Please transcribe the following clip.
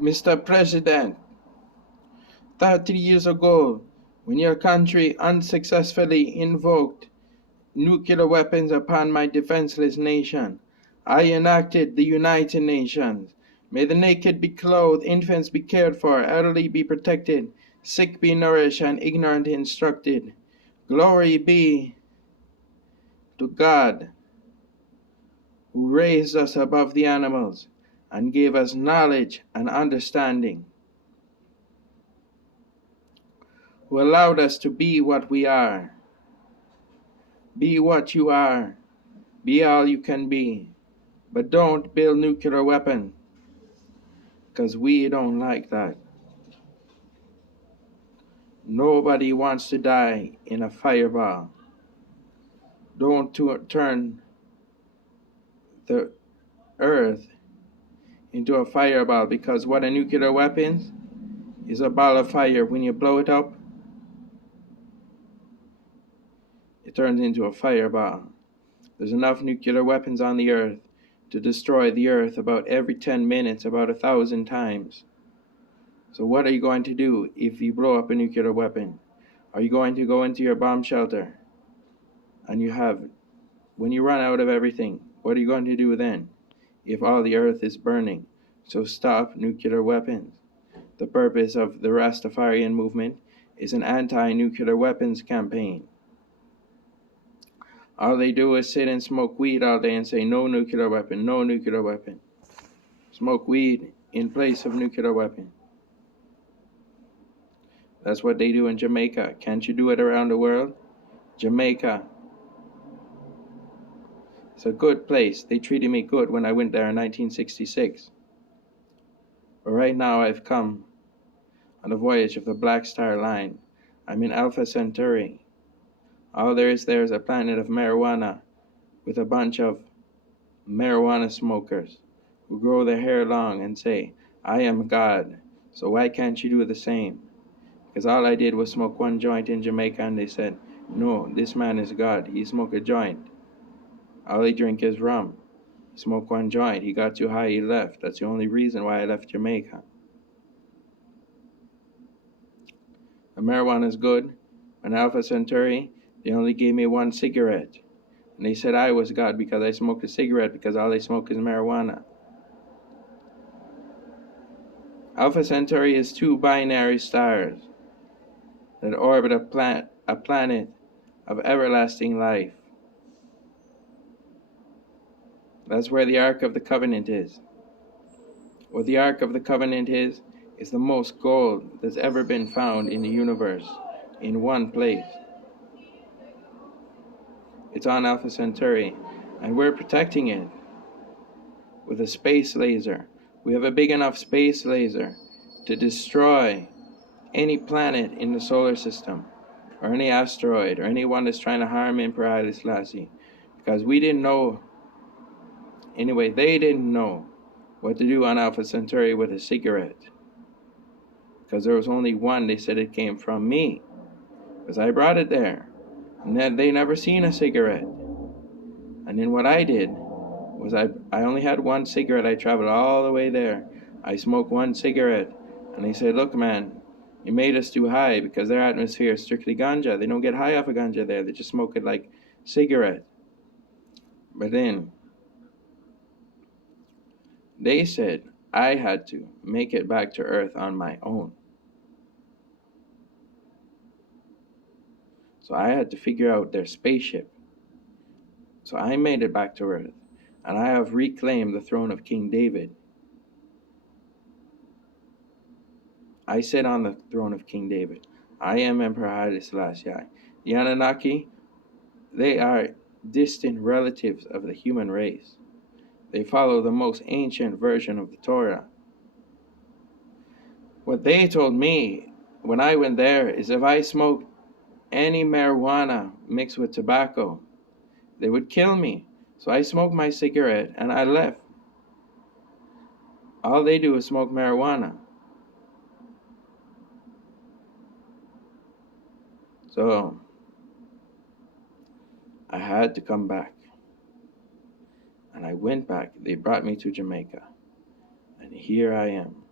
Mr. President, 30 years ago, when your country unsuccessfully invoked nuclear weapons upon my defenseless nation, I enacted the United Nations. May the naked be clothed, infants be cared for, elderly be protected, sick be nourished, and ignorant instructed. Glory be to God, who raised us above the animals and gave us knowledge and understanding, who allowed us to be what we are. Be what you are. Be all you can be. But don't build nuclear weapons, because we don't like that. Nobody wants to die in a fireball. Don't turn the earth into a fireball, because what a nuclear weapon is a ball of fire. When you blow it up, it turns into a fireball. There's enough nuclear weapons on the earth to destroy the earth about every 10 minutes, about 1,000 times. So what are you going to do if you blow up a nuclear weapon? Are you going to go into your bomb shelter and when you run out of everything, what are you going to do then if all the earth is burning? So stop nuclear weapons. The purpose of the Rastafarian movement is an anti-nuclear weapons campaign. All they do is sit and smoke weed all day and say, no nuclear weapon, no nuclear weapon. Smoke weed in place of nuclear weapon. That's what they do in Jamaica. Can't you do it around the world? Jamaica. It's a good place. They treated me good when I went there in 1966. But right now I've come on the voyage of the Black Star Line. I'm in Alpha Centauri. All there is a planet of marijuana with a bunch of marijuana smokers who grow their hair long and say, I am God, so why can't you do the same? Because all I did was smoke one joint in Jamaica and they said, no, this man is God. He smoked a joint. All he drink is rum. He smoked one joint. He got too high, he left. That's the only reason why I left Jamaica. The marijuana is good. On Alpha Centauri, they only gave me one cigarette. And they said I was God because I smoked a cigarette, because all they smoke is marijuana. Alpha Centauri is two binary stars that orbit a planet of everlasting life. That's where the Ark of the Covenant is. What the Ark of the Covenant is the most gold that's ever been found in the universe in one place. It's on Alpha Centauri, and we're protecting it with a space laser. We have a big enough space laser to destroy any planet in the solar system, or any asteroid, or anyone that's trying to harm Emperor Haile Selassie. Because we didn't know, anyway, they didn't know what to do on Alpha Centauri with a cigarette. Because there was only one, they said it came from me, because I brought it there. And then they never seen a cigarette. And then what I did was I only had one cigarette. I traveled all the way there. I smoked one cigarette. And they said, look, man, you made us too high, because their atmosphere is strictly ganja. They don't get high off of ganja there. They just smoke it like cigarette. But then they said I had to make it back to Earth on my own. So I had to figure out their spaceship. So I made it back to Earth, and I have reclaimed the throne of King David. I sit on the throne of King David. I am Emperor Haile Selassie I. The Anunnaki, they are distant relatives of the human race. They follow the most ancient version of the Torah. What they told me when I went there is if I smoked any marijuana mixed with tobacco, they would kill me. So I smoked my cigarette and I left. All they do is smoke marijuana. So I had to come back. And I went back. They brought me to Jamaica. And here I am.